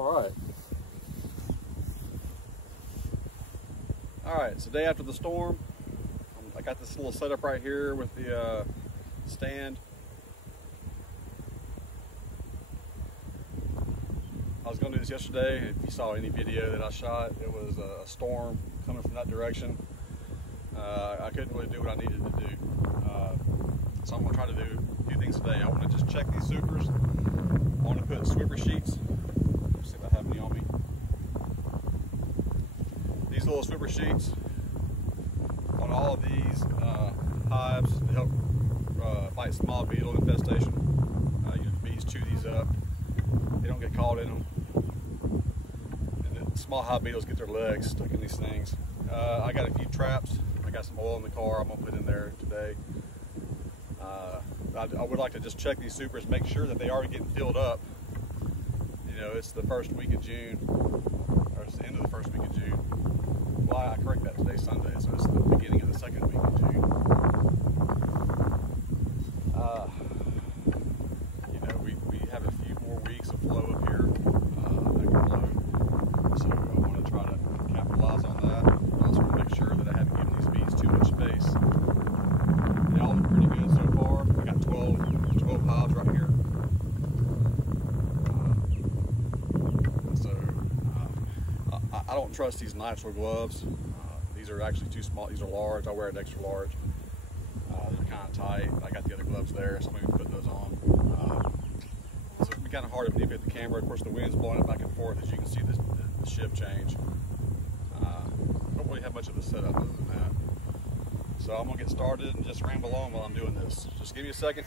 Alright, it's the day after the storm. I got this little setup right here with the stand. I was going to do this yesterday. If you saw any video that I shot, it was a storm coming from that direction. I couldn't really do what I needed to do. So I'm going to try to do things today. I want to just check these supers. I want to put swimmer sheets. Let's see if I have any on me. These little swimmer sheets on all of these hives to help fight small beetle infestation. The bees chew these up. They don't get caught in them. And the small hive beetles get their legs stuck in these things. I got a few traps. I got some oil in the car I'm going to put in there today. I would like to just check these supers, make sure that they are getting filled up. You know, it's the first week of June, or it's the end of the first week of June. Well, I correct that, today's Sunday, so it's the beginning of the second week of June. You know, we have a few more weeks of flow up here, so I want to try to capitalize on that. I also want to make sure that I haven't given these bees too much space. They all look pretty good so far. I got 12 hives right here. I don't trust these nitrile gloves. These are actually too small. These are large. I wear an extra large. They're kind of tight. I got the other gloves there, so I'm going to put those on. So it'll be kind of hard to manipulate the camera. Of course, the wind's blowing it back and forth, as you can see the shift change. Don't really have much of a setup other than that. So I'm going to get started and just ramble on while I'm doing this. Just give me a second.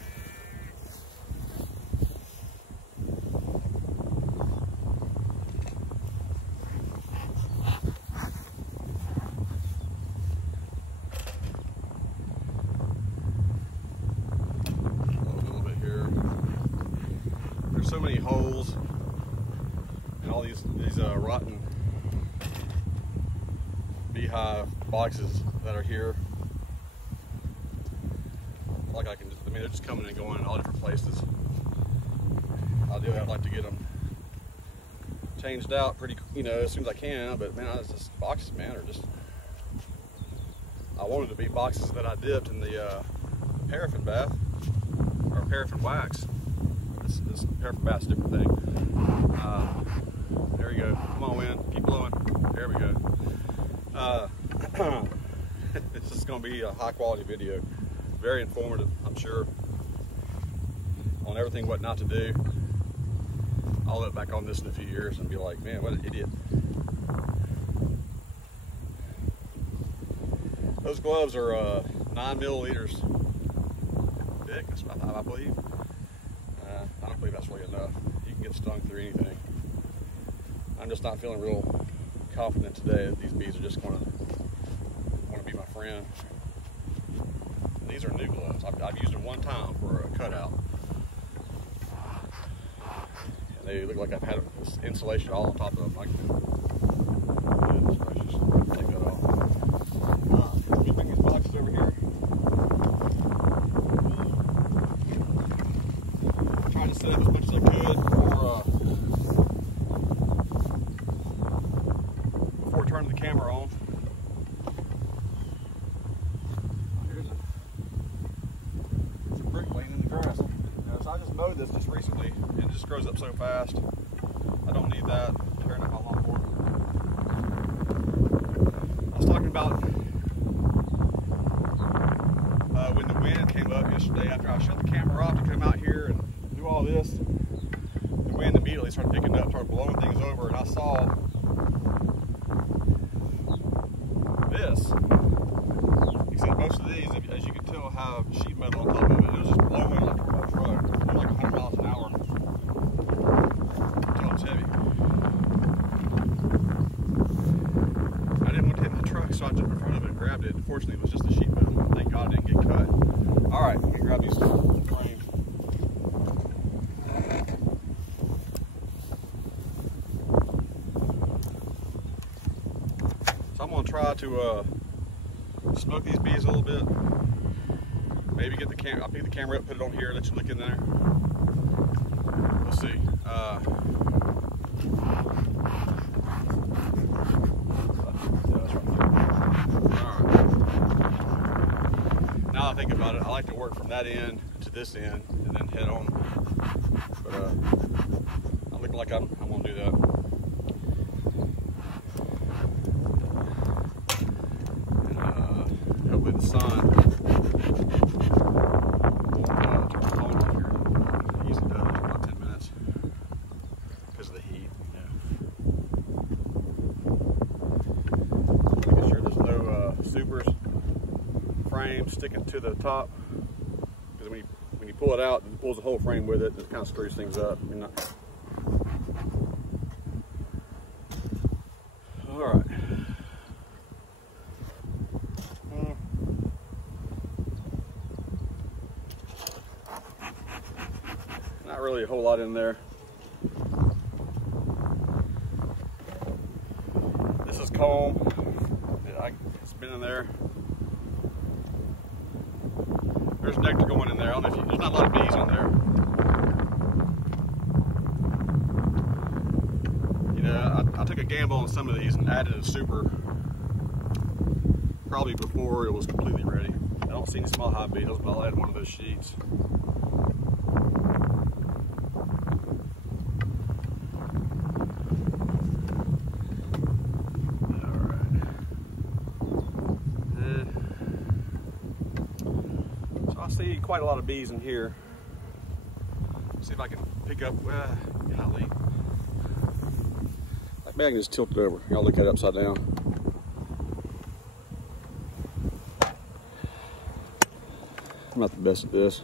So many holes in all these rotten beehive boxes that are here. Like I mean, they're just coming and going in all different places. Ideally, I'd like to get them changed out pretty, as soon as I can. But man, it's just boxes, man, are just. I wanted to be boxes that I dipped in the paraffin bath or paraffin wax. This paraffin bath's a different thing. There we go. Come on, wind. Keep blowing. There we go. This is going to be a high quality video. Very informative, I'm sure, on everything what not to do. I'll look back on this in a few years and be like, man, what an idiot. Those gloves are 9 milliliters thick, I believe. I don't believe that's really enough. You can get stung through anything. I'm just not feeling real confident today that these bees are just going to want to be my friend. And these are new gloves. I've used them one time for a cutout. And they look like I've had this insulation all on top of them. Goodness gracious. Take that off. Let me bring these boxes over here. Trying to save as much as I could before turning the camera on. Here's a brick laying in the grass. So I just mowed this just recently, and it just grows up so fast. I don't need that tearing up my lawn for. I was talking about when the wind came up yesterday after I shut the camera off to come out here and do all this. The wind immediately started picking up, started blowing things over, and I saw this. Except most of these, as you can tell, have sheet metal on top of it. It was just blowing like a truck, like 100 miles an hour. Until it's heavy. I didn't want to hit my truck, so I jumped in front of it and grabbed it. Fortunately, it was just a sheet metal. Thank God it didn't get cut. All right, let me grab these frames. So I'm going to try to smoke these bees a little bit. Maybe get the camera. I'll pick the camera up, put it on here, let you look in there. We'll see. like to work from that end to this end and then head on. But I look like I'm gonna do that. And hopefully the sun won't turn the phone off here. It usually does in about 10 minutes because of the heat. Making sure there's no supers frame sticking to the top, because when you pull it out, it pulls the whole frame with it. It kind of screws things up. I mean, all right. Not really a whole lot in there. This is comb. It's been in there. There's nectar going in there. I don't know if there's not a lot of bees on there. You know, I took a gamble on some of these and added a super probably before it was completely ready. I don't see any small hive beetles, but I'll add one of those sheets. I see quite a lot of bees in here. See if I can pick up, golly. Maybe I can just tilt it over. Y'all look at it upside down. I'm not the best at this.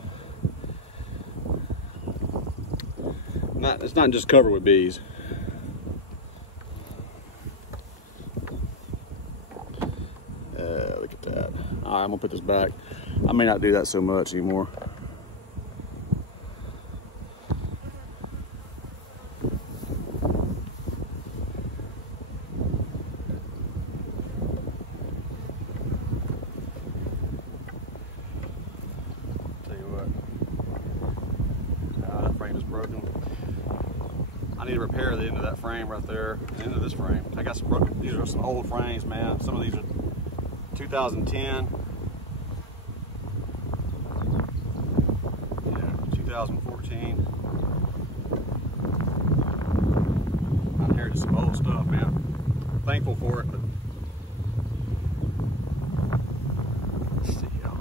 It's not just covered with bees. Look at that. All right, I'm gonna put this back. I may not do that so much anymore. Tell you what, that frame is broken. I need to repair the end of that frame right there, the end of this frame. I got some broken, these are some old frames, man. Some of these are 2010. 2014. I inherited some old stuff, man. Thankful for it, but let's see how.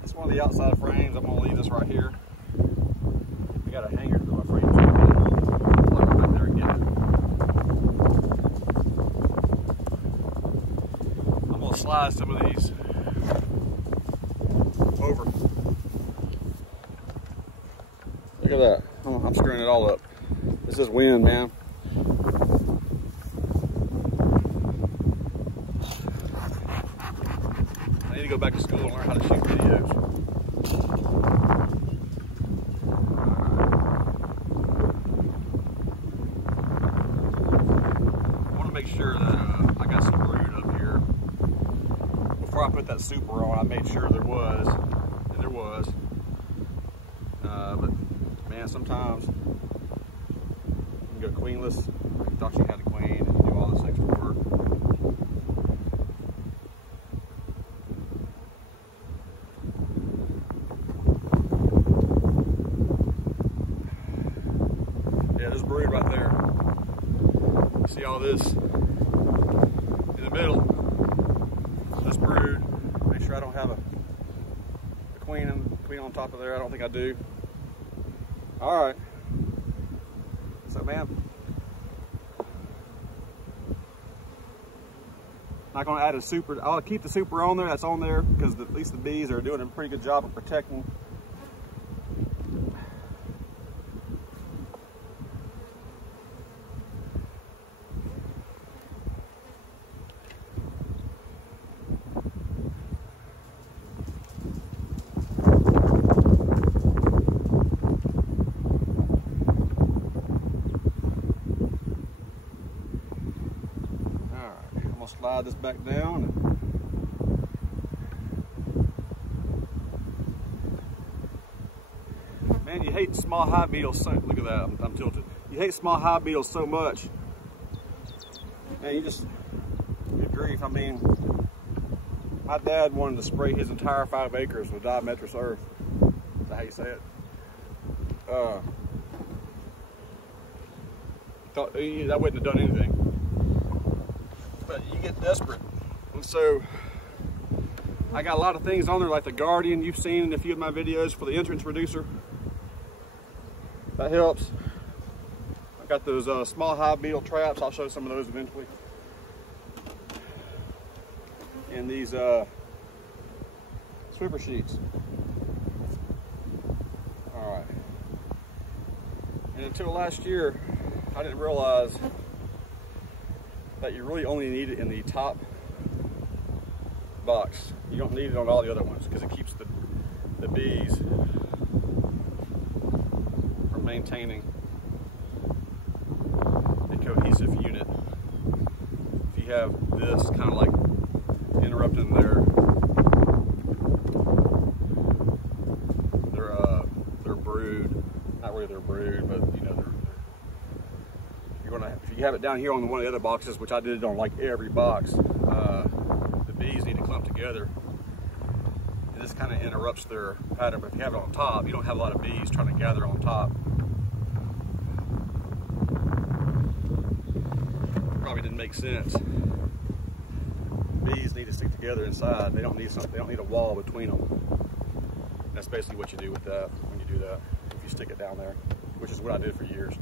That's one of the outside frames. I'm gonna leave this right here. I got a hanger to my frames. Slide some of these over. Look at that. I'm screwing it all up. This is wind, man. I need to go back to school and learn how to shoot videos. I want to make sure that I got some brood up here. Before I put that super on, I made sure there was, and there was. But man, sometimes you can go queenless. You thought you had a queen, and you do all this extra work. Yeah, there's brood right there. See all this in the middle. This brood, make sure I don't have a queen on top of there. I don't think I do. All right. So, man, not going to add a super. I'll keep the super on there. That's on there because at least the bees are doing a pretty good job of protecting. Slide this back down. Man, you hate small hive beetles so, look at that, I'm tilted. You hate small hive beetles so much. And you just, good grief, I mean, my dad wanted to spray his entire 5 acres with dimetris earth. Is that how you say it? Thought that wouldn't have done anything. But you get desperate. And so, I got a lot of things on there like the Guardian you've seen in a few of my videos for the entrance reducer. That helps. I got those small hive beetle traps. I'll show some of those eventually. And these swiffer sheets. All right. And until last year, I didn't realize that you really only need it in the top box. You don't need it on all the other ones because it keeps the bees from maintaining a cohesive unit. If you have this kind of like interrupting their brood, not really their brood, but you know, if you have it down here on one of the other boxes, which I did on like every box, the bees need to clump together. And this kind of interrupts their pattern. But if you have it on top, you don't have a lot of bees trying to gather on top. Probably didn't make sense. Bees need to stick together inside. They don't need something. They don't need a wall between them. That's basically what you do with that when you do that. If you stick it down there, which is what I did for years.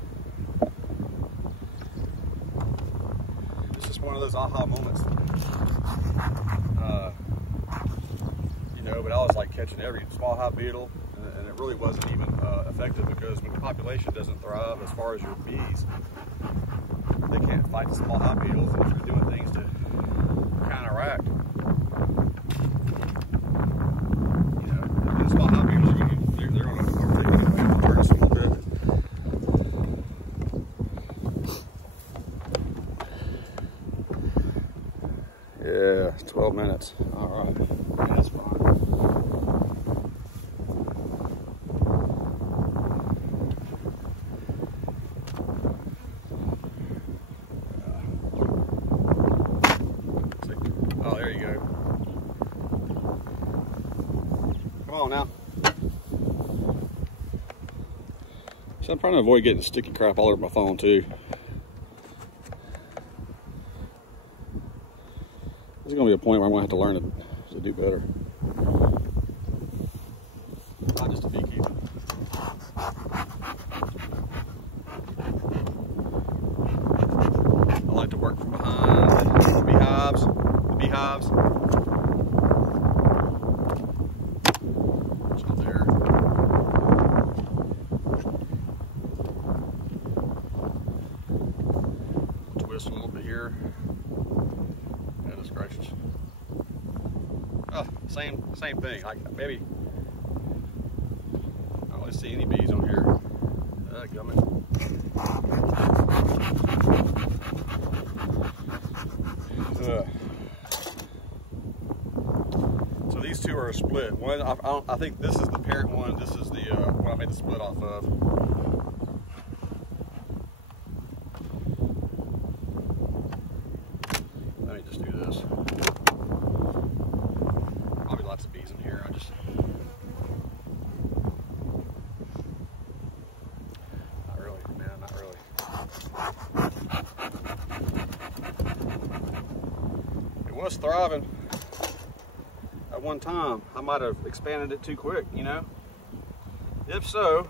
It's just one of those aha moments. You know, but I was like catching every small hive beetle, and it really wasn't even effective because when the population doesn't thrive as far as your bees, they can't fight the small hive beetles, and if you're doing things to counteract, you know, the small hive beetles, they're going to overtake the birds a little bit. Yeah, it's 12 minutes. All right, yeah, that's fine. Oh, there you go. Come on now. So I'm trying to avoid getting sticky crap all over my phone too. There's going to be a point where I'm going to have to learn to do better. Not just a beekeeper. I like to work from behind the beehives. It's out there. Twist a little bit here. Scratches. Oh, same thing. Like maybe I don't really see any bees on here. Gummit. So these two are a split. One, I think this is the parent one. This is the one I made the split off of. Let me just do this. Probably lots of bees in here. Not really, man, not really. It was thriving at one time. I might have expanded it too quick, you know? If so,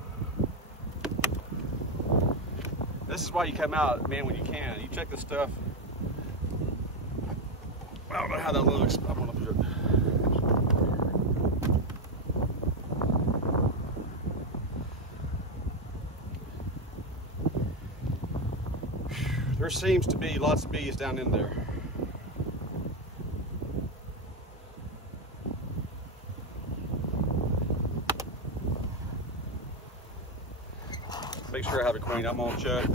this is why you come out, man, when you can. You check this stuff. I don't know how that looks. I'm gonna put it. There seems to be lots of bees down in there. Make sure I have a queen. I'm gonna check.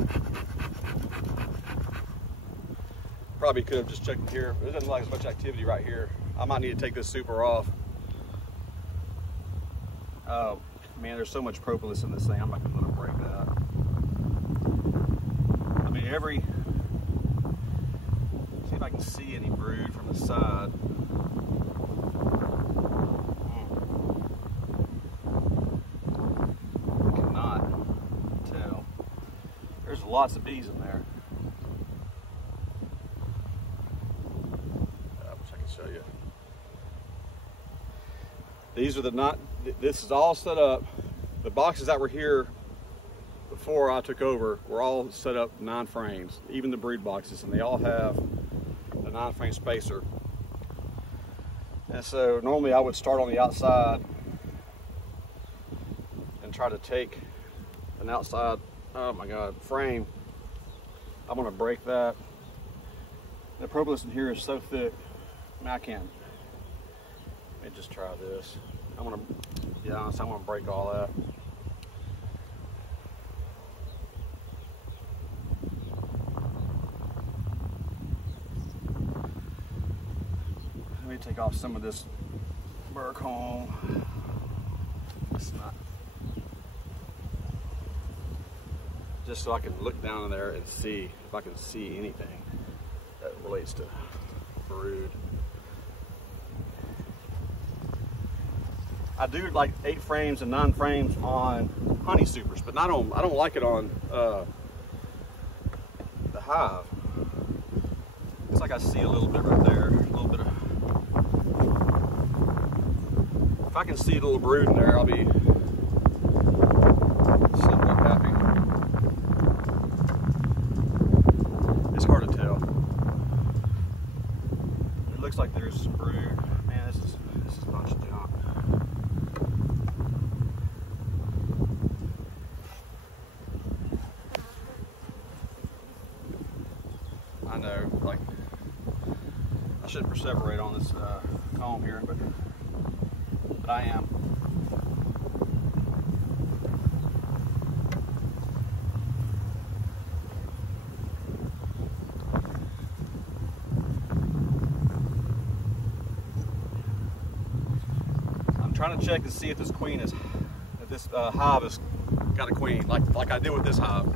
Probably could have just checked here. There doesn't look like as much activity right here. I might need to take this super off. Man, there's so much propolis in this thing, I'm not gonna let it break that. I mean, see if I can see any brood from the side. I cannot tell. There's lots of bees in there. I wish I could show you. These are this is all set up. The boxes that were here before I took over were all set up 9 frames, even the brood boxes, and they all have a 9-frame spacer. And so normally I would start on the outside and try to take an outside, oh my God, frame. I'm gonna break that. The propolis in here is so thick, I mean, I can't. Let me just try this. I'm gonna break all that. Let me take off some of this burr comb. It's not. Just so I can look down in there and see if I can see anything that relates to brood. I do like 8 frames and 9 frames on honey supers, but I don't like it on the hive. It's like I see a little bit right there, a little bit of. If I can see a little brood in there, I'll be somewhat happy. It's hard to tell. It looks like there's some brood. Man, this is a bunch of junk. I know, like, I shouldn't perseverate on this comb here, but I am. I'm trying to check to see if this queen is, if this hive has got a queen, like I did with this hive.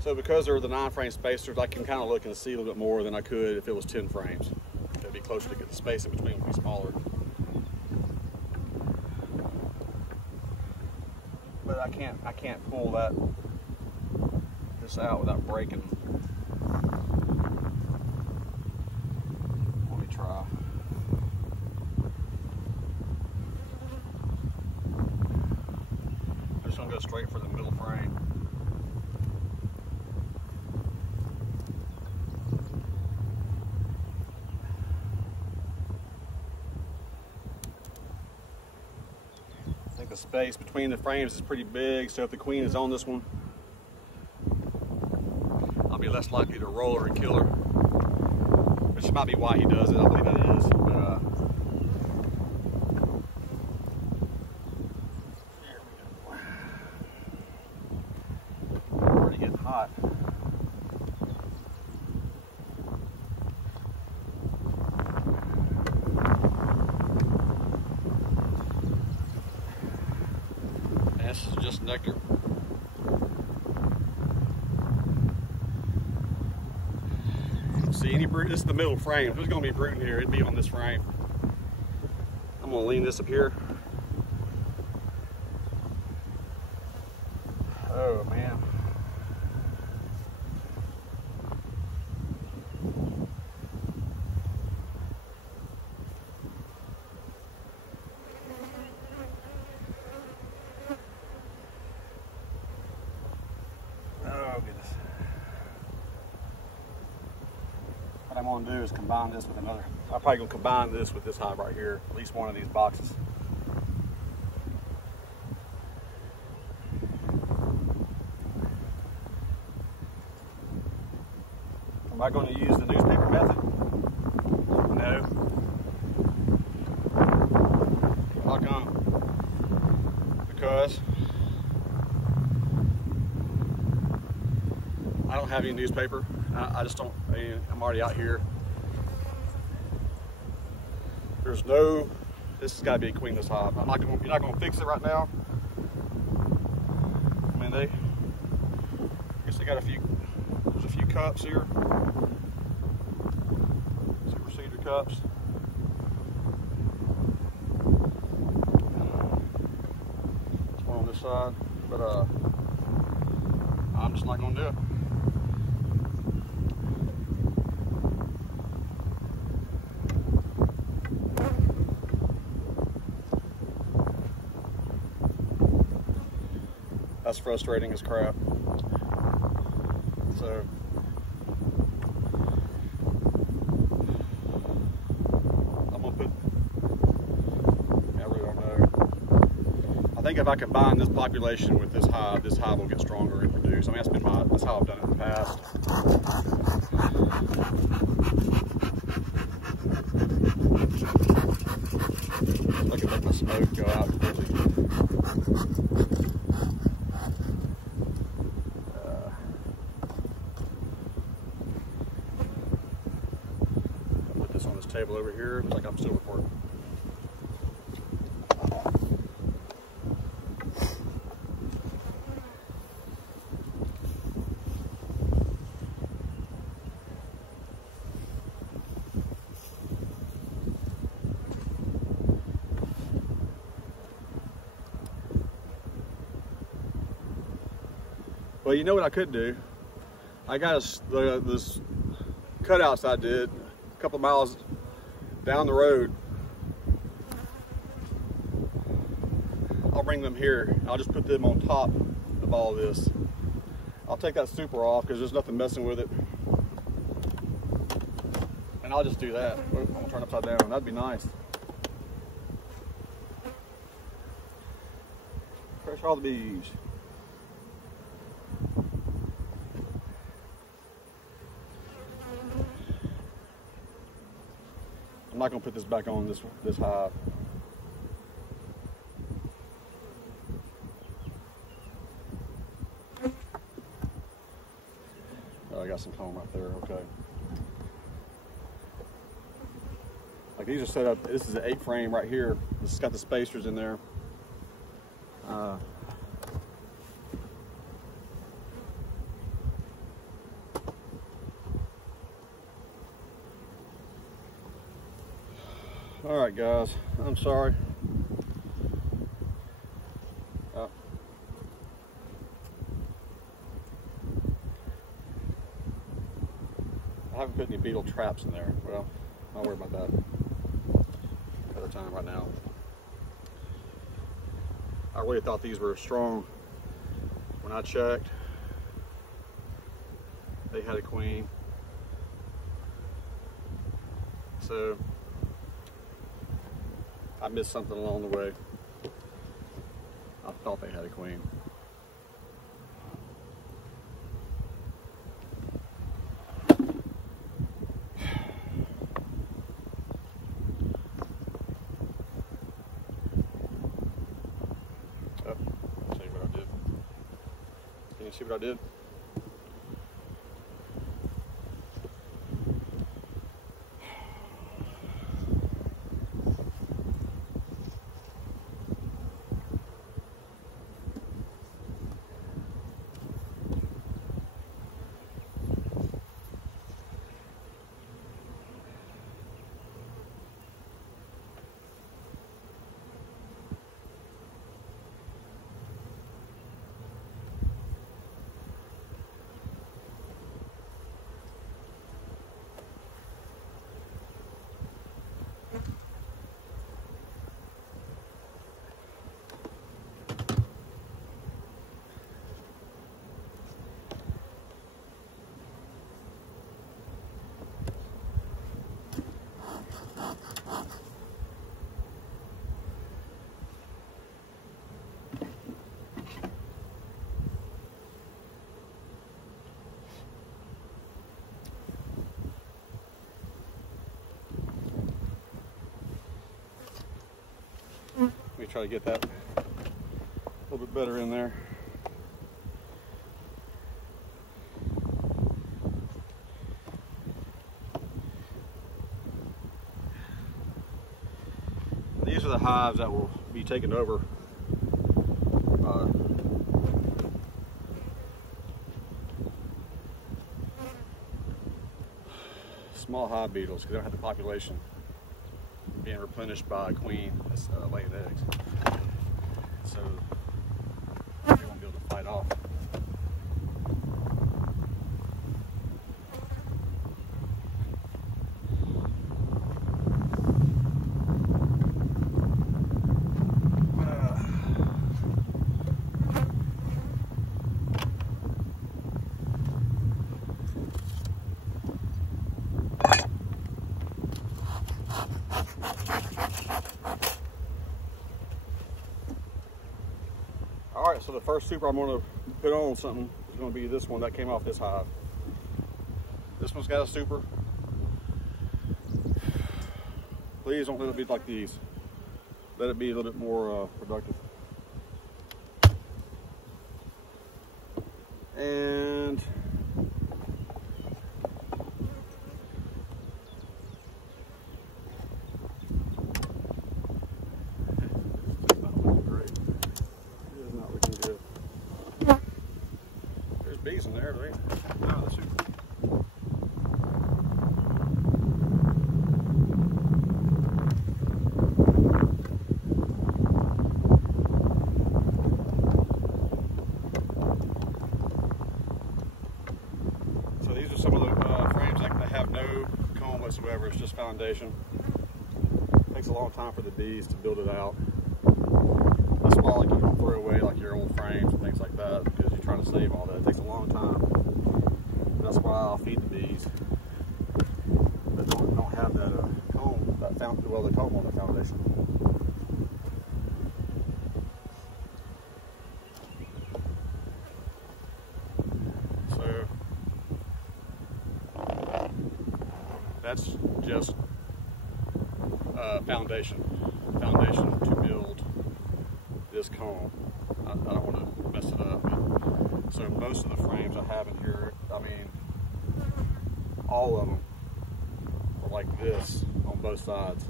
So because there are the 9-frame spacers, I can kind of look and see a little bit more than I could if it was 10 frames. It'd be closer to get the space in between would be smaller. But I can't pull this out without breaking. Let me try. I'm just gonna go straight for the middle frame. The space between the frames is pretty big, so if the queen is on this one, I'll be less likely to roll her and kill her. Which might be why he does it. I believe it is. But there we go. Already getting hot. This is just nectar. See any brood? This is the middle frame. If there's going to be brood in here, it'd be on this frame. I'm going to lean this up here. Oh man. What I'm going to do is combine this with another. I'm probably going to combine this with this hive right here, at least one of these boxes. Am I going to use the newspaper method? No. How come? Because I don't have any newspaper. I just don't. I'm already out here. There's no. This has got to be a queenless hive. You're not going to fix it right now. I mean, I guess they got a few. There's a few cups here. Super cedar cups. There's one on this side, but I'm just not going to do it. That's frustrating as crap. So I'm gonna put, I really don't know. I think if I combine this population with this hive will get stronger and produce. I mean, that's how I've done it in the past. I can let my smoke go out completely. Table over here. Looks like I'm still recording. Well, you know what I could do? I got this cutouts I did a couple miles down the road. I'll bring them here. I'll just put them on top of all this. I'll take that super off because there's nothing messing with it. And I'll just do that. I'm gonna turn it upside down. That'd be nice. Pressure all the bees. I'm not gonna put this back on this hive. Oh, I got some comb right there. Okay. Like these are set up. This is an 8 frame right here. This has got the spacers in there. All right, guys, I'm sorry. I haven't put any beetle traps in there. Well, I'll worry about that another time. Right now, I really thought these were strong. When I checked, they had a queen. So I missed something along the way. I thought they had a queen. Oh, I'll tell you what I did. Can you see what I did? try to get that a little bit better in there. These are the hives that will be taken over small hive beetles, because they don't have the population being replenished by a queen that's laying eggs. So they won't be able to fight off. Alright, so the first super I'm going to put on something is going to be this one that came off this hive. This one's got a super. Please don't let it be like these. Let it be a little bit more productive. And bees in there, right? No, that's super. So these are some of the frames that have no comb whatsoever. It's just foundation. It takes a long time for the bees to build it out. That's why like you don't throw away like your old frames and things like that, because you're trying to save all that. It takes a long time. And that's why I'll feed the bees that don't have that comb, the comb on the foundation. So that's just foundation to build this comb. I don't want to mess it up. So most of the frames I have in here, I mean, all of them are like this on both sides.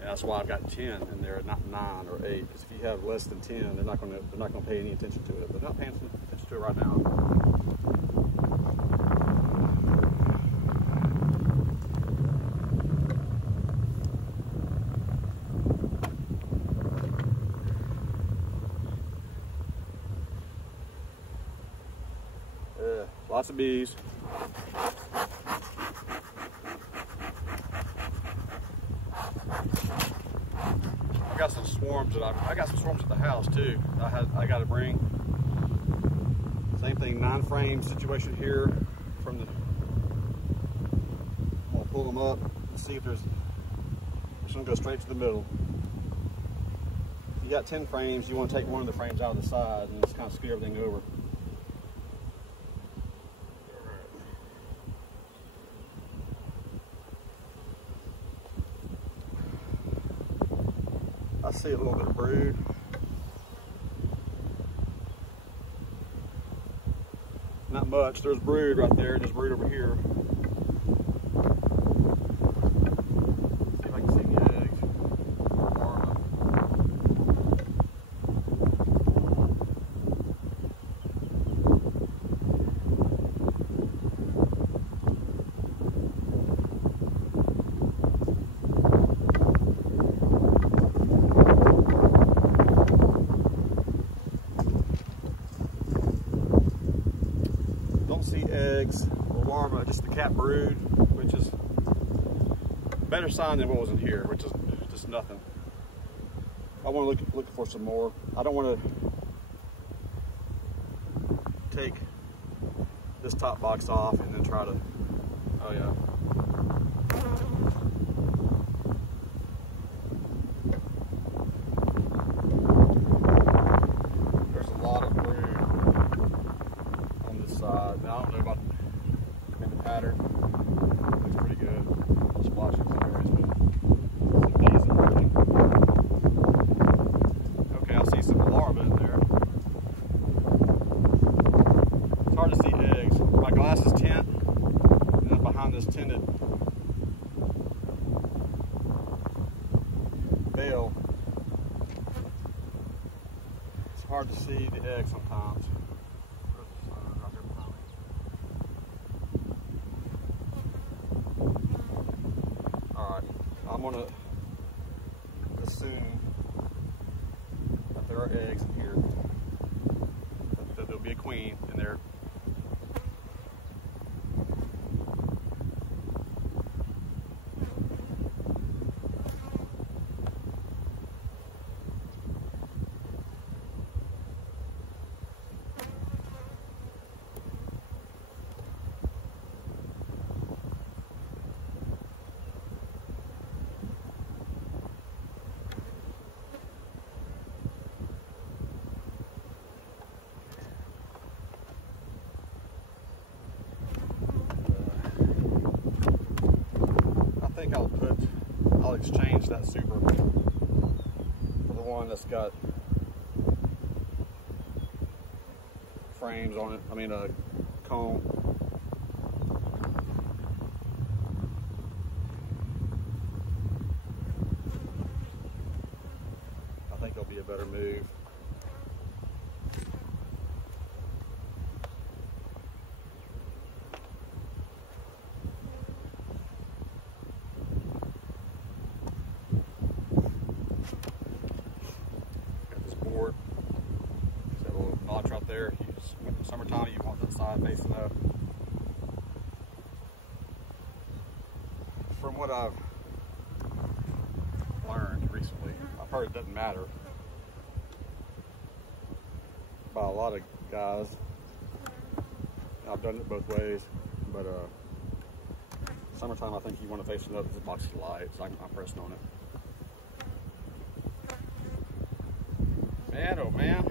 And that's why I've got 10 in there, not 9 or 8. Because if you have less than 10, they're not going to pay any attention to it. They're not paying attention to it right now. Lots of bees. I got some swarms that I got some swarms at the house too. I got to bring. Same thing, 9 frame situation here from the. I'll pull them up and see if there's some go straight to the middle. If you got 10 frames, you want to take one of the frames out of the side and just kind of scoot everything over. I see a little bit of brood. Not much. There's brood right there. There's brood over here. See if I can see the eggs. See eggs or larvae, just the cat brood, which is a better sign than what was in here, which is just nothing. I want to look for some more. I don't want to take this top box off and then try to, oh yeah. There's a lot of brood on this side. Now I don't know about the pattern. Looks pretty good. Splashes and areas, but some bees and everything. tinted veil. It's hard to see the egg sometimes. Alright, I'm going to assume that there are eggs in here, that there'll be a queen in there. I'll exchange that super for the one that's got frames on it. I mean a cone. I think it'll be a better move. There, in the summertime, you want that side facing up. From what I've learned recently, I've heard it doesn't matter by a lot of guys. I've done it both ways, but summertime, I think you want to face it up because it blocks the light, so I'm pressing on it. Man, oh man.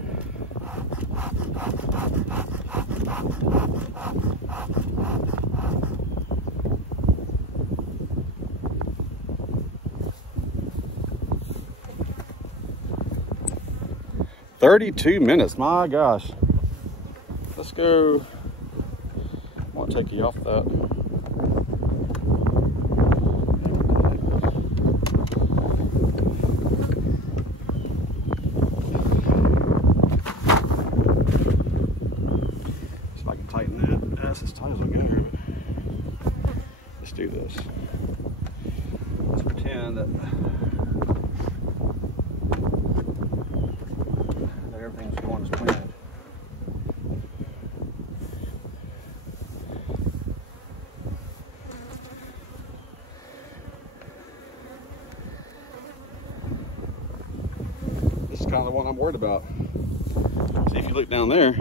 32 minutes, my gosh. Let's go. I want to take you off that. See if I can tighten that. That's as tight as I can here. Let's do this. Let's pretend that everything's going as planned. This is kind of the one I'm worried about. See, if you look down there,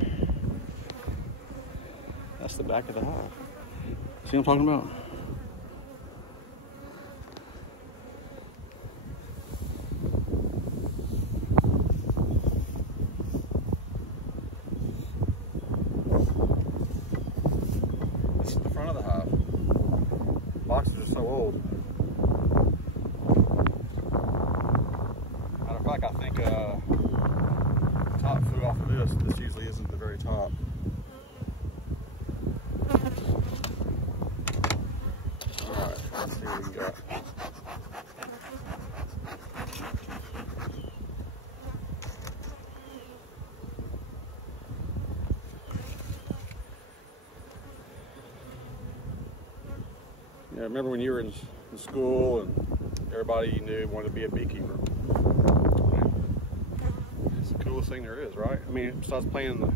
that's the back of the hive. See what I'm talking about? Boxes are so old. Matter of fact, I think top flew off of this. This usually isn't the very top. Alright, let's see what we got. Yeah, remember when you were in school and everybody you knew wanted to be a beekeeper? It's the coolest thing there is, right? I mean, besides playing the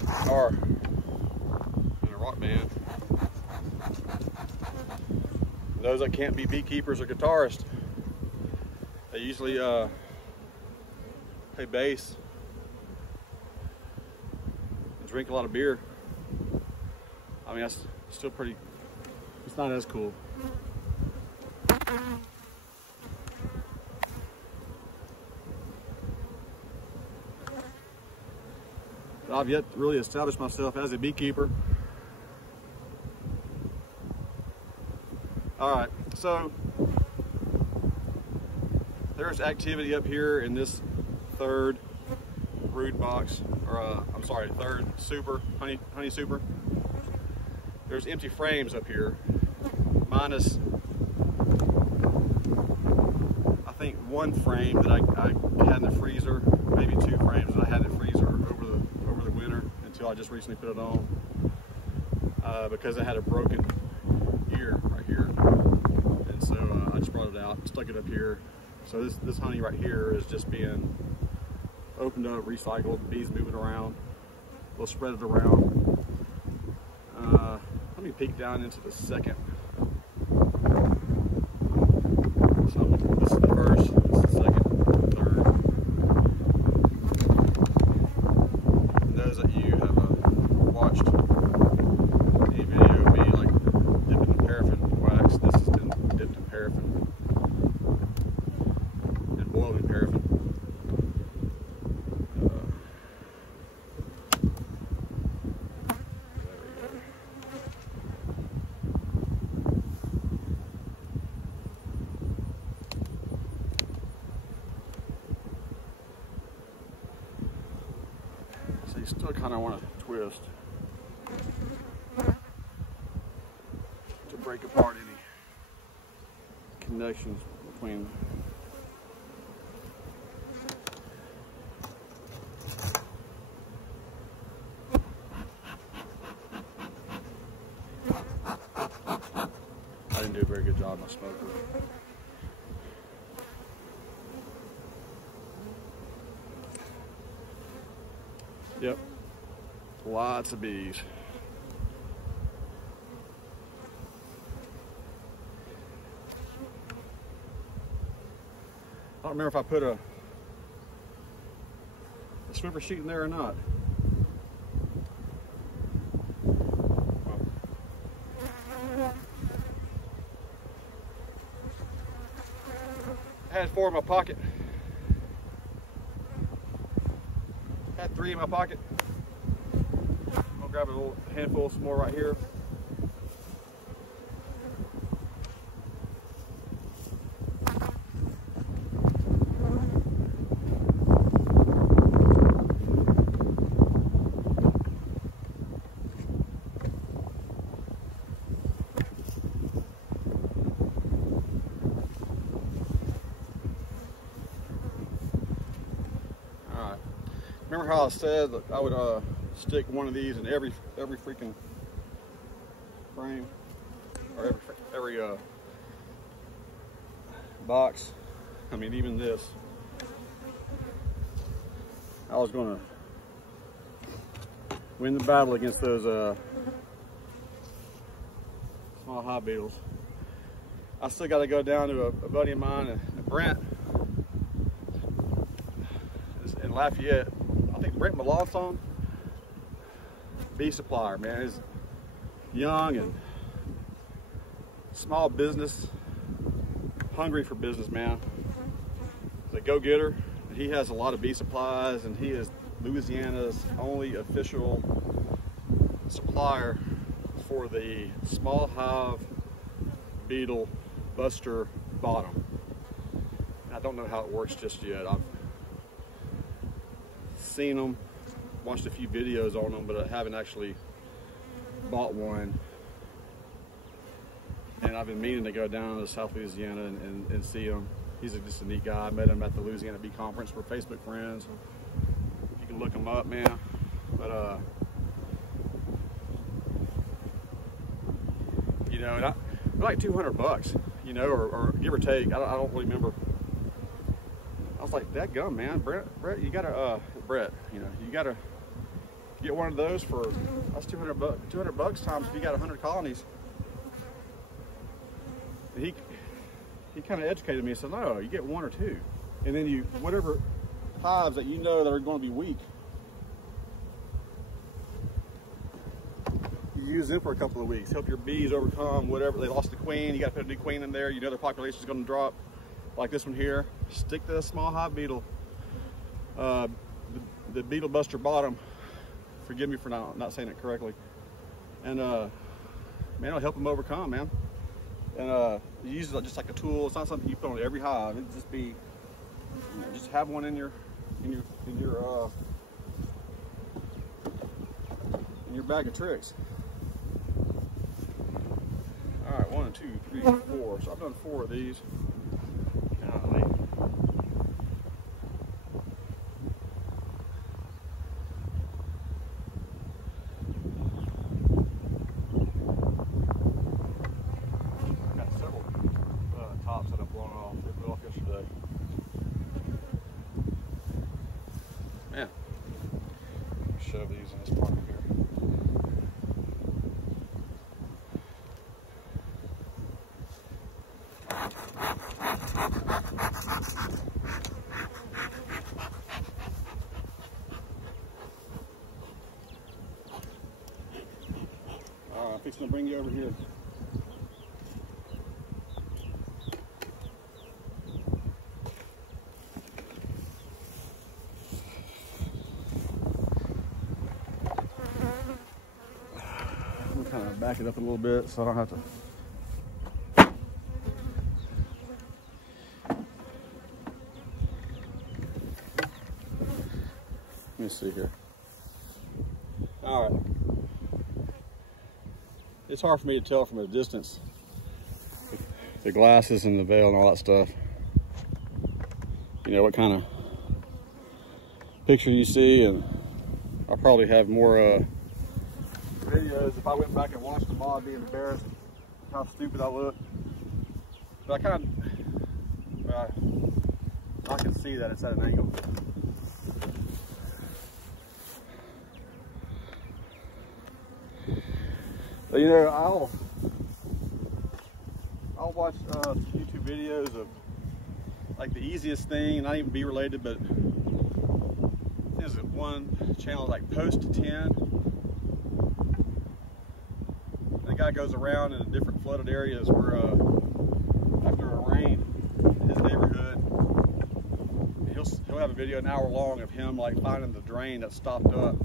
guitar in a rock band. And those that can't be beekeepers or guitarists, they usually play bass. Drink a lot of beer. I mean, that's still pretty, it's not as cool. But I've yet to really established myself as a beekeeper. All right, so there's activity up here in this third brood box, or I'm sorry, third super, honey super. There's empty frames up here, minus I think one frame that I had in the freezer, maybe 2 frames that I had in the freezer over the winter until I just recently put it on, because I had a broken ear right here, and so I just brought it out, stuck it up here. So this honey right here is just being opened up, recycled, bees moving around. We'll spread it around. Let me peek down into the second. So this is the first, this is the second, third. And those of you have watched any video of me like dipping in paraffin wax, this has been dipped in paraffin and boiled in paraffin. So you still kind of want to twist to break apart any connections between. I didn't do a very good job on my smoker. Yep, lots of bees. I don't remember if I put a swimmer sheet in there or not. I had 4 in my pocket. Had 3 in my pocket. I'll grab a little handful, some more right here. Remember how I said that I would stick one of these in every freaking frame, or every box? I mean, even this. I was going to win the battle against those small hive beetles. I still got to go down to a buddy of mine, Brent, in Lafayette. I think Brent Melanson, bee supplier, man. He's young and small business, hungry for business, man. He's a go-getter. He has a lot of bee supplies, and he is Louisiana's only official supplier for the small hive beetle buster bottom. I don't know how it works just yet. I've seen them, watched a few videos on them, but I haven't actually bought one. And I've been meaning to go down to South Louisiana and see him. He's just a neat guy. I met him at the Louisiana Bee Conference. We're Facebook friends. You can look him up, man. But you know, and they're like $200, you know, or give or take. I don't really remember. I was like, that gum, man, Brett, you gotta, Brett, you know, you gotta get one of those for, that's $200 times if you got 100 colonies. And he kind of educated me and said, no, you get 1 or 2. And then you, whatever hives that you know that are going to be weak, you use them for a couple of weeks, help your bees overcome whatever, they lost the queen, you gotta put a new queen in there, you know their population is gonna drop. Like this one here, stick the small hive beetle, the beetle buster bottom. Forgive me for not saying it correctly. And man, it'll help them overcome, man. And you use it just like a tool. It's not something you put on every hive. It'd just be, you know, just have one in your your bag of tricks. All right, 1, 2, 3, 4. So I've done 4 of these. Golly. Got several tops that I've blown off. They blew off yesterday. Man, shove these in this pocket here. All right, I'm fixing to bring you over here. I'm gonna kind of back it up a little bit so I don't have to. Let me see here. All right. It's hard for me to tell from a distance, the glasses and the veil and all that stuff. You know, what kind of picture you see, and I'll probably have more videos. If I went back and watched them all, I'd be embarrassed how stupid I look. But I can see that it's at an angle. But you know, I'll watch YouTube videos of like the easiest thing, not even bee related, but there's one channel like Post 10. The guy goes around in different flooded areas where after a rain in his neighborhood, he'll have a video an hour long of him like finding the drain that's stopped up,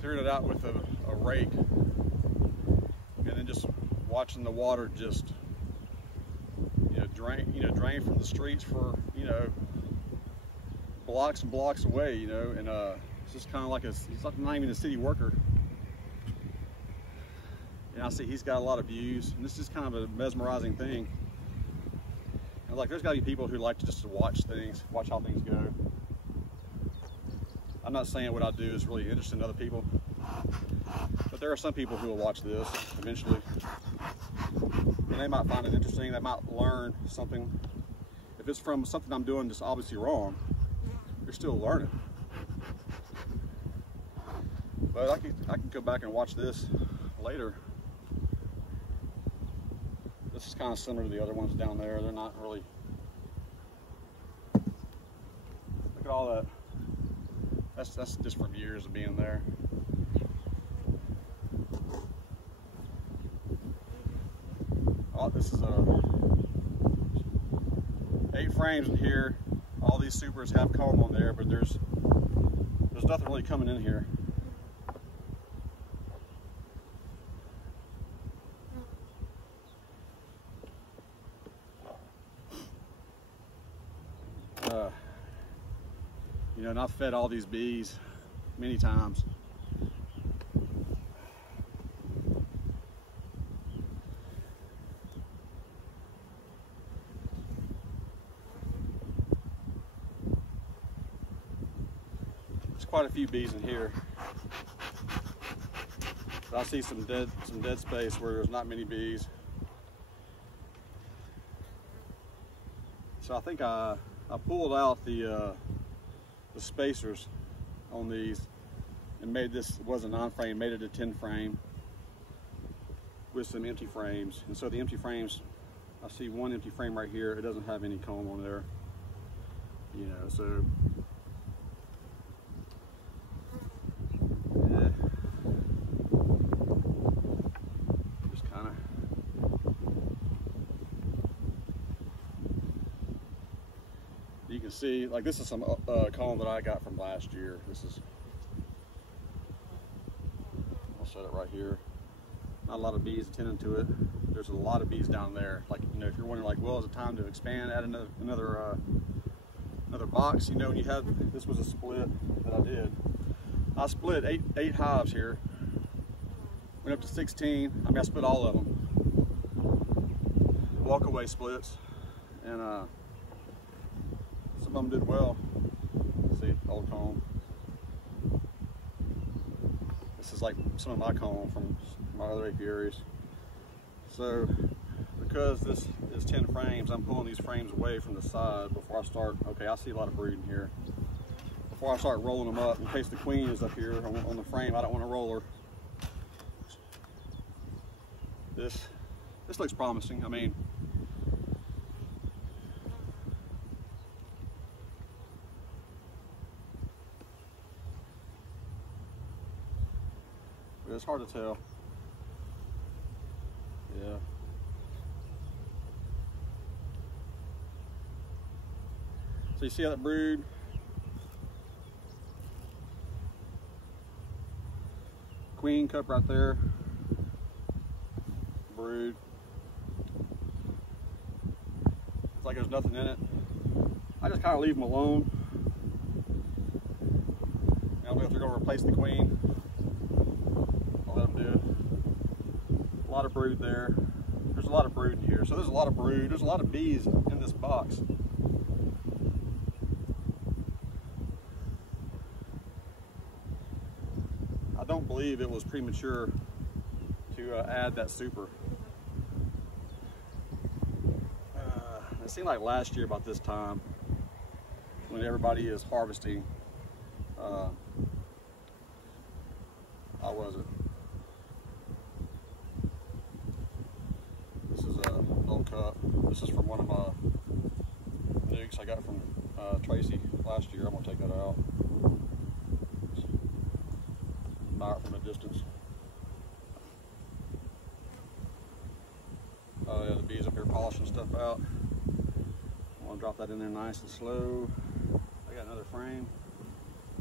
clearing it out with a rake, and then just watching the water just drain from the streets for blocks and blocks away, and it's just kind of like he's not even a city worker. And I see he's got a lot of views, and this is kind of a mesmerizing thing. And like, there's got to be people who like to just watch things, watch how things go. I'm not saying what I do is really interesting to other people, but there are some people who will watch this eventually, and they might find it interesting. They might learn something. If it's from something I'm doing just obviously wrong, you're still learning. But I can go back and watch this later. This is kind of similar to the other ones down there. They're not really. Look at all that. That's just from years of being there. Oh, this is 8 frames in here. All these supers have comb on there, but there's nothing really coming in here. And I've fed all these bees many times. There's quite a few bees in here. But I see some dead space where there's not many bees. So I think I pulled out the spacers on these and made this, was a 9-frame, made it a 10-frame with some empty frames. And so the empty frames, I see one empty frame right here. It doesn't have any comb on there, so yeah. Just kind of you can see, like, this is some comb that I got from last year. This is, I'll set it right here. Not a lot of bees attending to it. There's a lot of bees down there. Like, if you're wondering, like, well, is it time to expand, add another box? And you have, this was a split that I did. I split eight hives here. Went up to 16. I mean, I split all of them. Walk-away splits, and some of them did well. See, old comb. This is like some of my comb from my other apiaries. So, because this is 10 frames, I'm pulling these frames away from the side before I start. Okay, I see a lot of brood in here. Before I start rolling them up, in case the queen is up here on the frame, I don't want to roll her. This looks promising. I mean, but it's hard to tell. Yeah. So you see how that brood? Queen cup right there. Brood. It's like there's nothing in it. I just kind of leave them alone. I don't know if they're going to replace the queen. I'll let them do it. A lot of brood there. There's a lot of brood in here. So there's a lot of brood. There's a lot of bees in this box. I don't believe it was premature to add that super. It seemed like last year about this time, when everybody is harvesting, how was it? This is an old cup. This is from one of my nukes I got from Tracy last year. I'm gonna take that out. Buy it from a distance. Oh yeah, the bees up here polishing stuff out. I want to drop that in there nice and slow. I got another frame.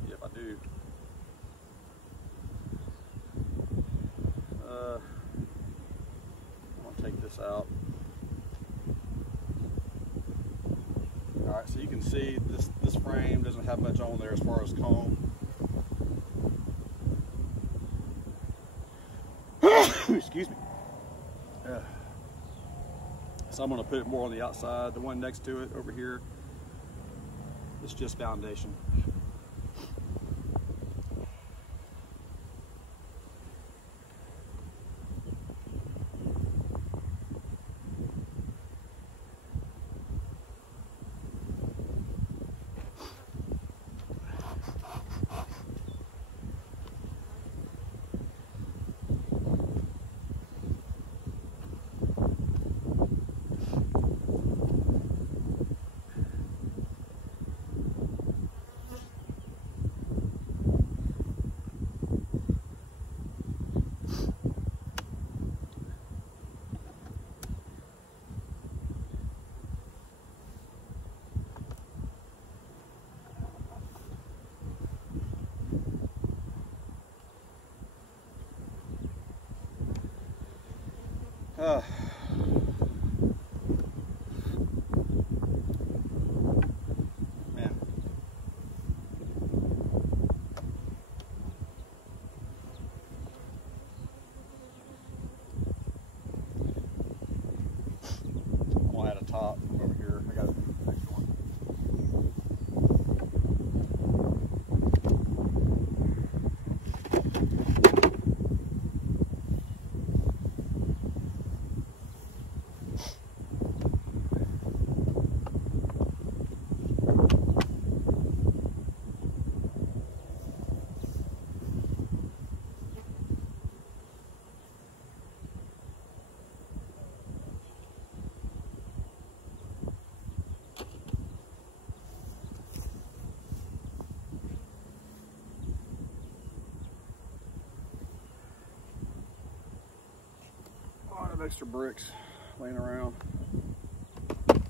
Yep, I do. I'm gonna take this out. All right, so you can see this frame doesn't have much on there as far as comb. Excuse me. So I'm going to put it more on the outside. The one next to it over here is just foundation. Man. I'm gonna add a top over here. I got an extra one. Extra bricks laying around. I'm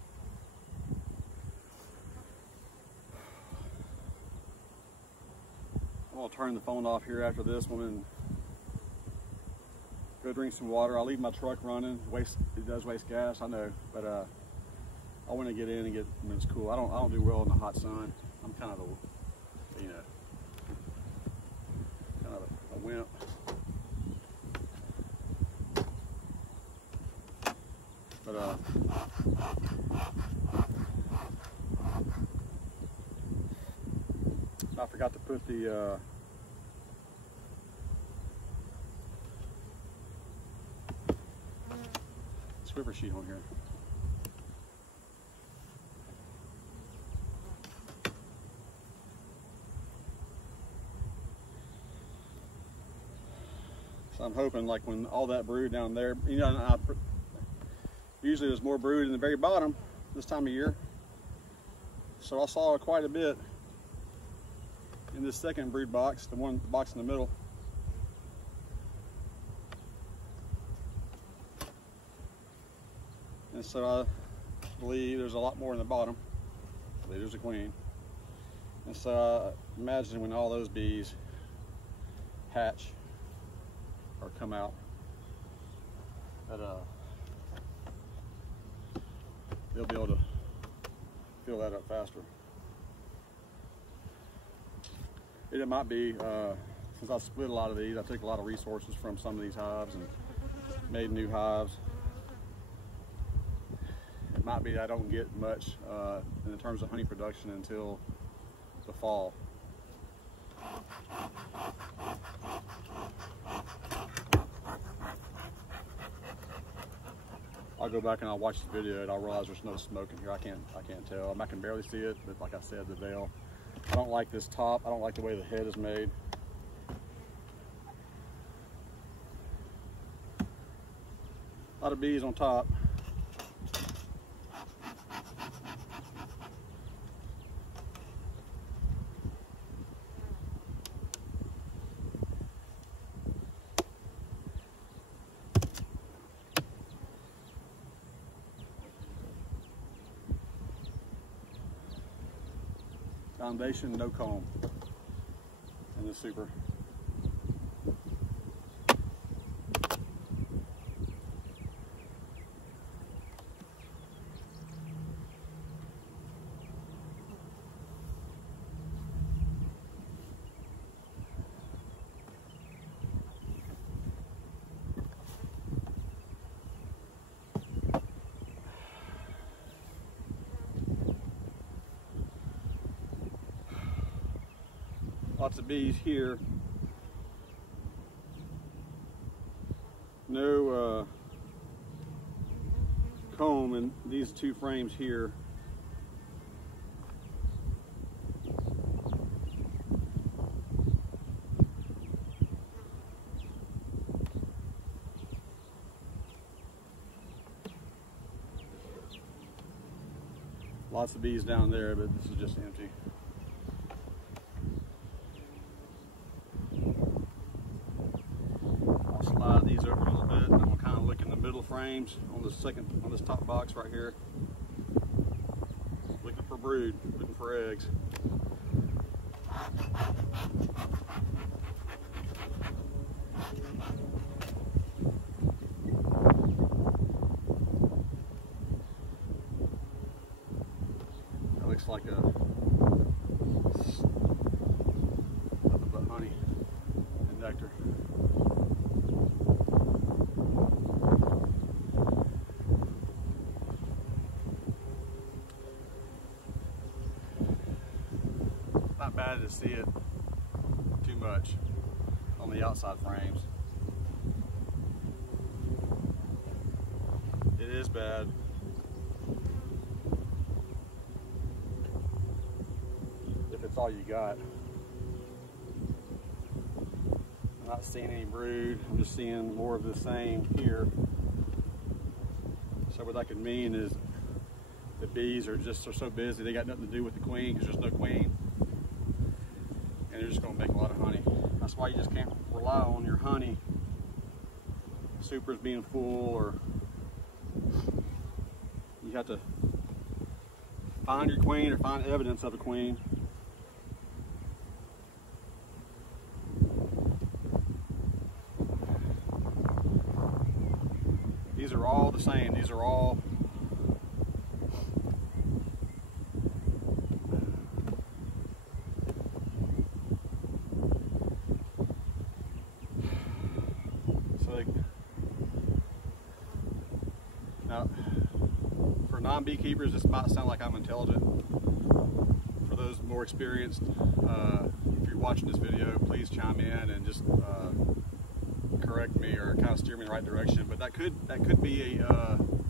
gonna turn the phone off here after this one and go drink some water. I'll leave my truck running. It does waste gas, I know, but I want to get in and get when it's cool. I don't do well in the hot sun. I'm kind of a, you know. a wimp. But I forgot to put the Swiffer sheet on here. So I'm hoping, like, when all that brood down there, you know, usually there's more brood in the very bottom this time of year. So I saw quite a bit in this second brood box, the box in the middle. And so I believe there's a lot more in the bottom. I believe there's a queen. And so I imagine when all those bees hatch or come out, that they'll be able to fill that up faster. It might be, since I split a lot of these, I took a lot of resources from some of these hives and made new hives. It might be I don't get much in terms of honey production until the fall. I'll go back and I'll watch the video and I'll realize there's no smoke in here. I can't tell. I can barely see it, but like I said, the veil. I don't like this top. I don't like the way the head is made. A lot of bees on top. Foundation, no comb in the super. Lots of bees here. No comb in these two frames here. Lots of bees down there, but this is just empty. These over a little bit, and I'm gonna kind of look in the middle frames on this top box right here. Looking for brood, looking for eggs. That looks like nothing but honey and nectar. Not bad to see it too much on the outside frames. It is bad. If it's all you got. I'm not seeing any brood. I'm just seeing more of the same here. So what that could mean is the bees are so busy they got nothing to do with the queen because there's no queen. And they're just going to make a lot of honey. That's why you just can't rely on your honey supers being full, or you have to find your queen or find evidence of a queen. These are all the same. These are all For non-beekeepers, this might sound like I'm intelligent. For those more experienced, if you're watching this video, please chime in and just correct me or kind of steer me in the right direction. But that could be an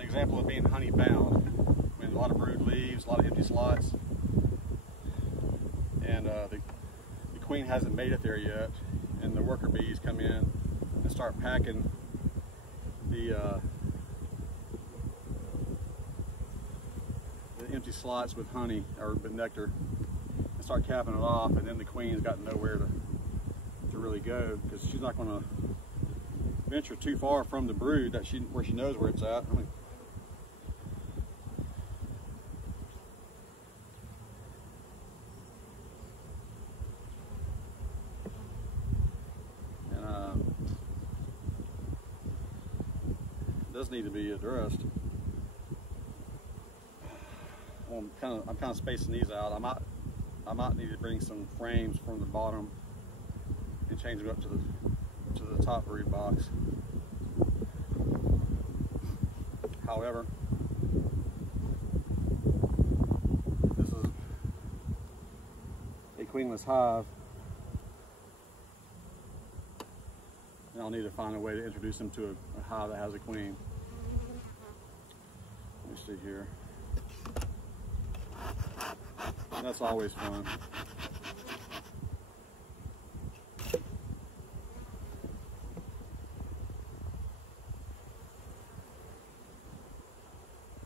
example of being honey bound. I mean, a lot of brood leaves, a lot of empty slots, and the queen hasn't made it there yet, and the worker bees come in and start packing the empty slots with honey or with nectar and start capping it off, and then the queen's got nowhere to really go, because she's not going to venture too far from the brood where she knows where it's at. I mean, it does need to be addressed. Well, I'm kind of spacing these out. I might need to bring some frames from the bottom and change them up to the top brood box. However, this is a queenless hive, and I'll need to find a way to introduce them to a hive that has a queen. Let me see here. That's always fun.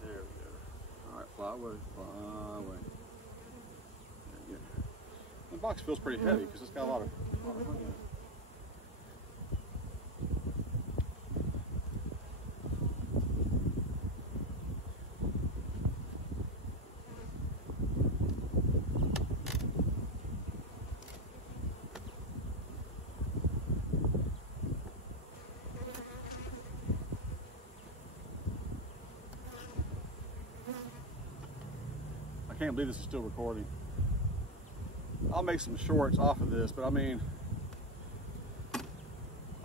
There we go. All right, fly away, fly away. There you go. The box feels pretty heavy because it's got a lot of honey in it. I can't believe this is still recording. I'll make some shorts off of this, but I mean, I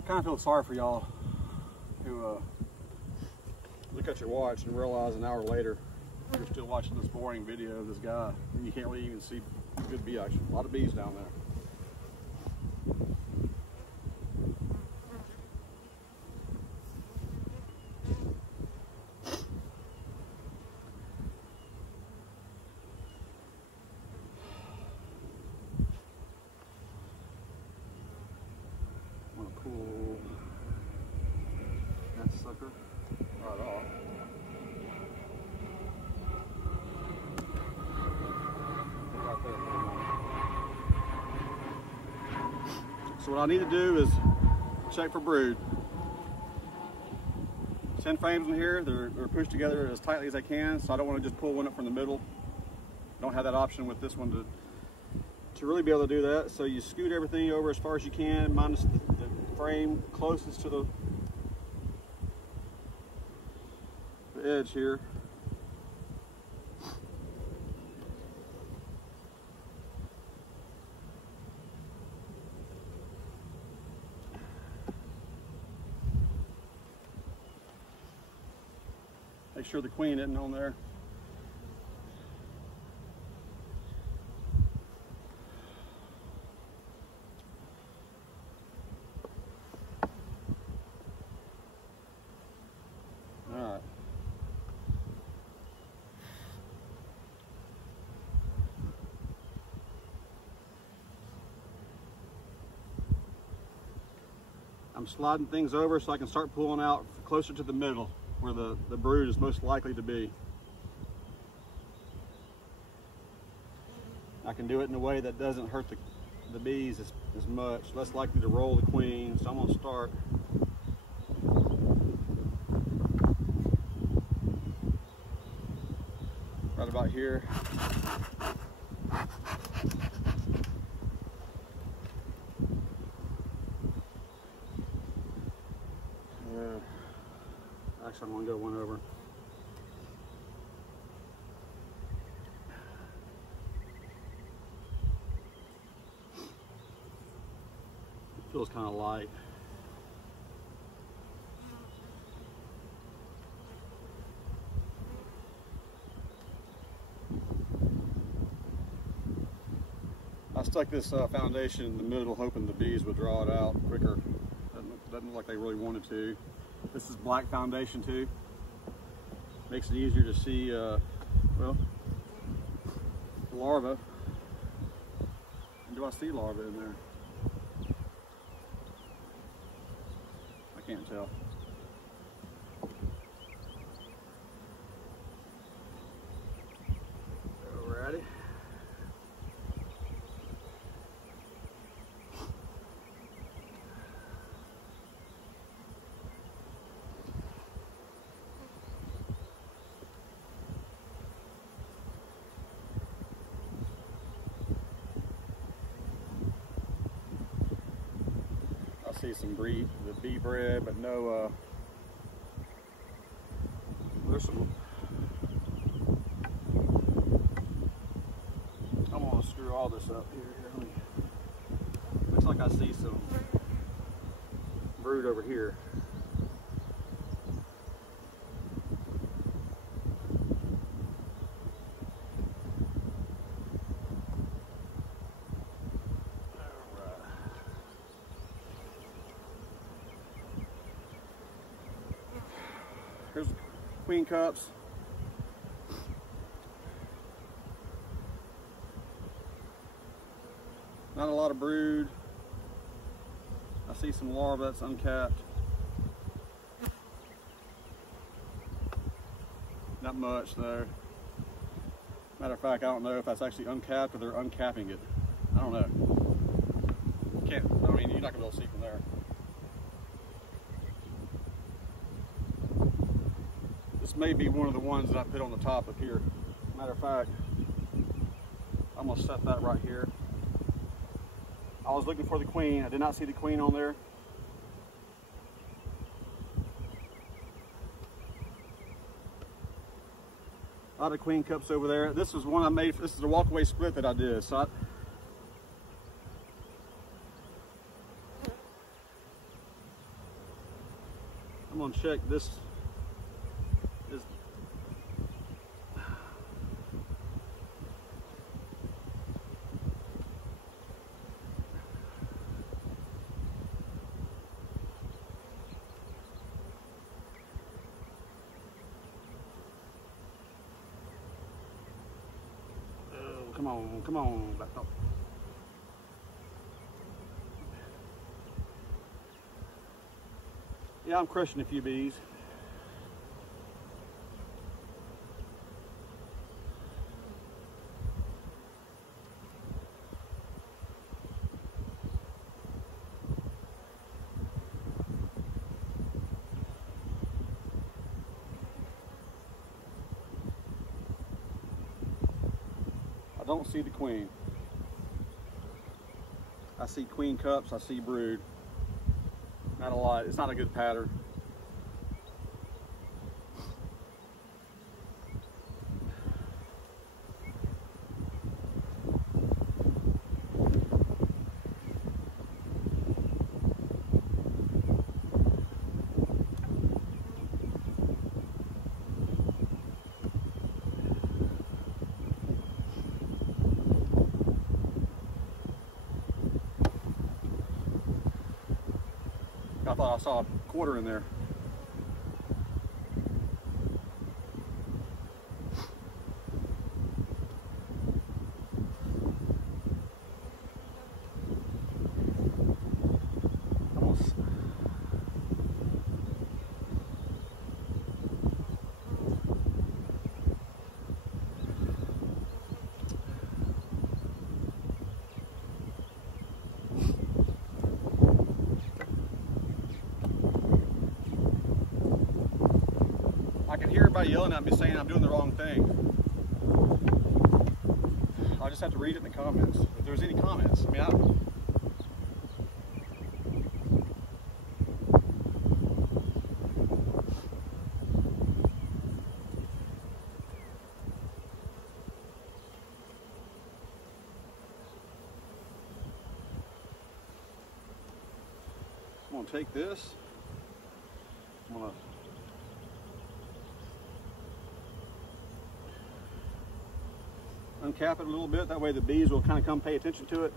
kind of feel sorry for y'all who look at your watch and realize an hour later you're still watching this boring video of this guy and you can't really even see good bee action. A lot of bees down there. Pull that sucker right off. Right there. So what I need to do is check for brood. 10 frames in here, they're pushed together as tightly as I can, so I don't want to just pull one up from the middle. I don't have that option with this one to really be able to do that. So you scoot everything over as far as you can, minus the frame closest to the edge here. Make sure the queen isn't on there. Alright. I'm sliding things over so I can start pulling out closer to the middle, where the brood is most likely to be. I can do it in a way that doesn't hurt the bees as much, less likely to roll the queen. So I'm going to start right about here. Actually, I'm going to go one over. It feels kind of light. stuck this foundation in the middle, hoping the bees would draw it out quicker. Doesn't look like they really wanted to. This is black foundation too. Makes it easier to see, well, the larvae. And do I see larvae in there? I can't tell. Alrighty. I see some the bee bread, but no, there's some, I'm gonna screw all this up here. Looks like I see some brood over here. Here's queen cups. Not a lot of brood. I see some larvae that's uncapped. Not much though. Matter of fact, I don't know if that's actually uncapped or they're uncapping it. I don't know. I mean, you're not gonna be able to see from there. This may be one of the ones that I put on the top up here. Matter of fact, I'm gonna set that right here. I was looking for the queen. I did not see the queen on there. A lot of queen cups over there. This was one I made. This is a walkaway split that I did. So I'm gonna check this. Come on, back up. Yeah, I'm crushing a few bees. I don't see the queen. I see queen cups, I see brood. Not a lot, it's not a good pattern. I thought I saw a quarter in there. Almost. I can hear everybody yelling at me saying I'm doing the wrong thing. I just have to read it in the comments. If there's any comments, I mean, I'm gonna take this. I'm gonna uncap it a little bit. That way the bees will kind of come pay attention to it.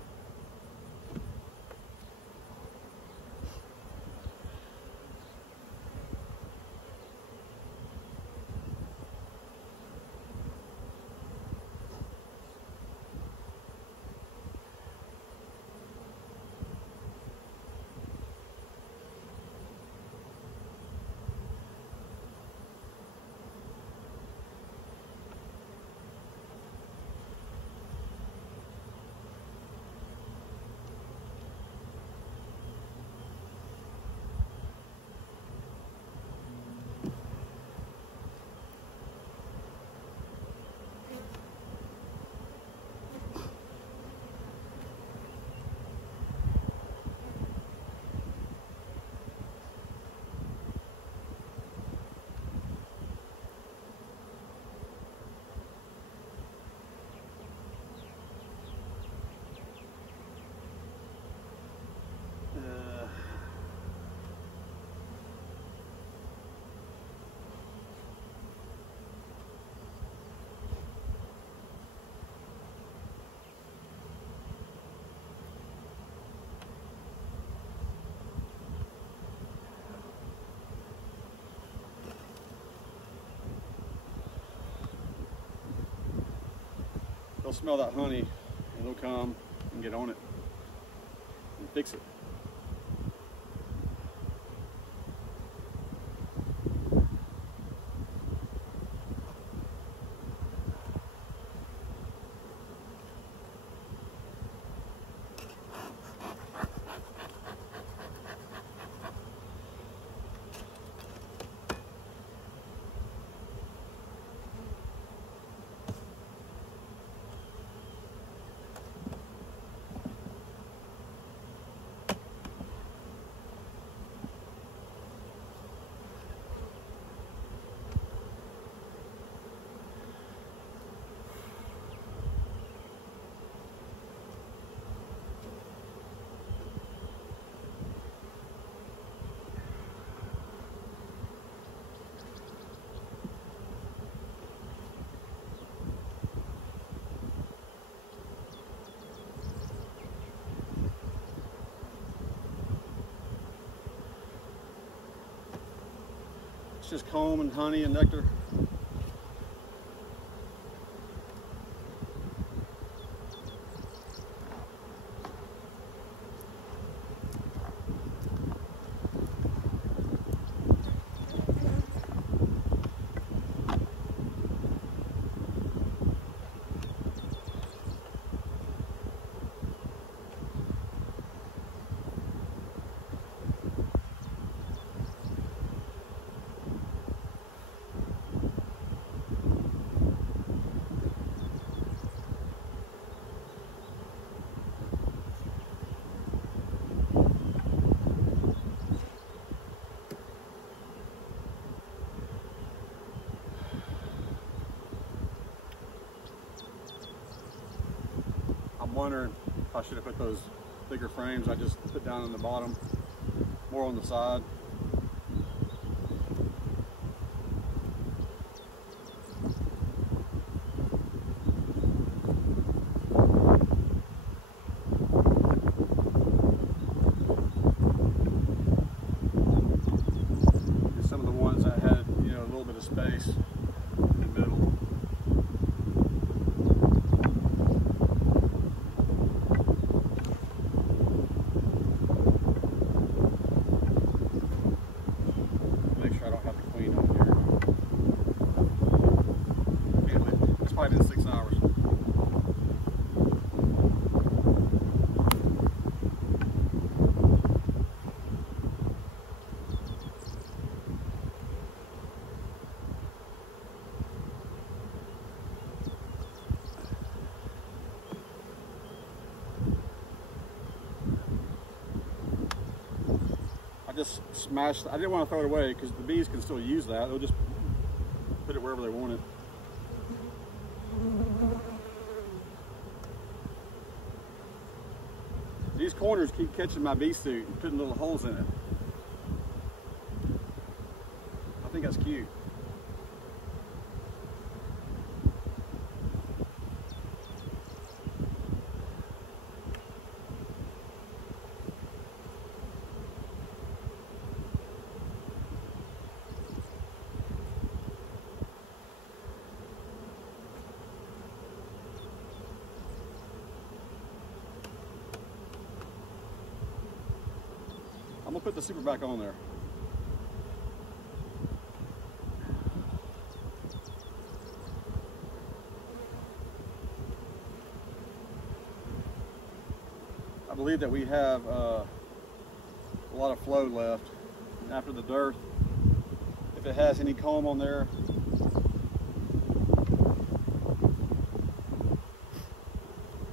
They'll smell that honey and they'll come and get on it and fix it. It's just comb and honey and nectar. I'm wondering if I should have put those bigger frames I just put down on the bottom, more on the side. And some of the ones that had, you know, a little bit of space in the middle. Probably been 6 hours. I just smashed, I didn't want to throw it away because the bees can still use that. They'll just put it wherever they want it. These corners keep catching my bee suit and putting little holes in it. I think that's cute. put the super back on there. I believe that we have a lot of flow left after the dirt. If it has any comb on there,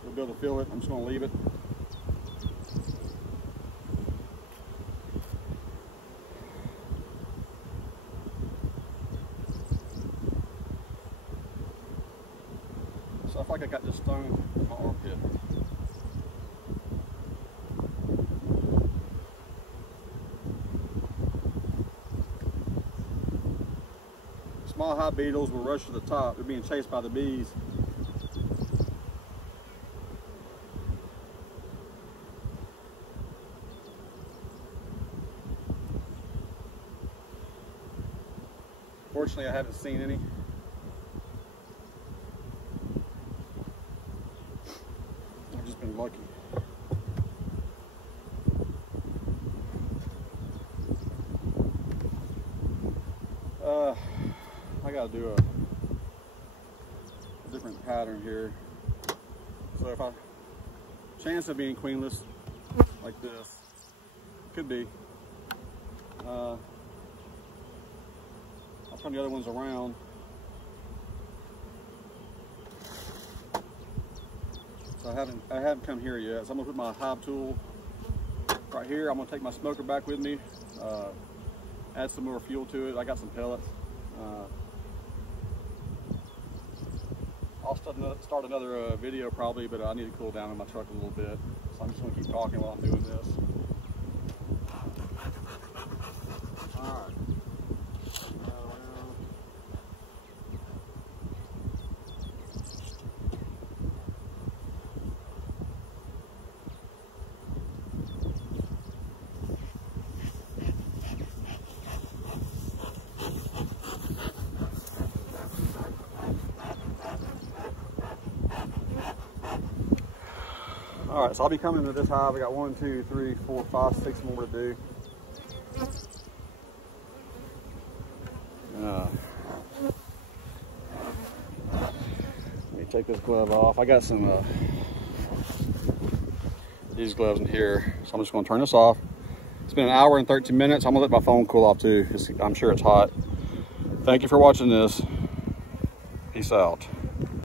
we'll be able to feel it. I'm just going to leave it. So I feel like I got this stone in my armpit. Small hive beetles will rush to the top. They're being chased by the bees. Fortunately, I haven't seen any. I've just been lucky. I gotta do a different pattern here. So if I chance of being queenless like this, could be. I'll turn the other ones around. So I haven't come here yet. So I'm gonna put my hive tool right here. I'm gonna take my smoker back with me. Add some more fuel to it. I got some pellets. I'll start another video probably, but I need to cool down in my truck a little bit. So I'm just going to keep talking while I'm doing this. All right. All right, so I'll be coming to this hive. I got 1, 2, 3, 4, 5, 6 more to do. Let me take this glove off. I got some these gloves in here, so I'm just going to turn this off. It's been an hour and 13 minutes. I'm gonna let my phone cool off too. I'm sure it's hot. Thank you for watching this. Peace out.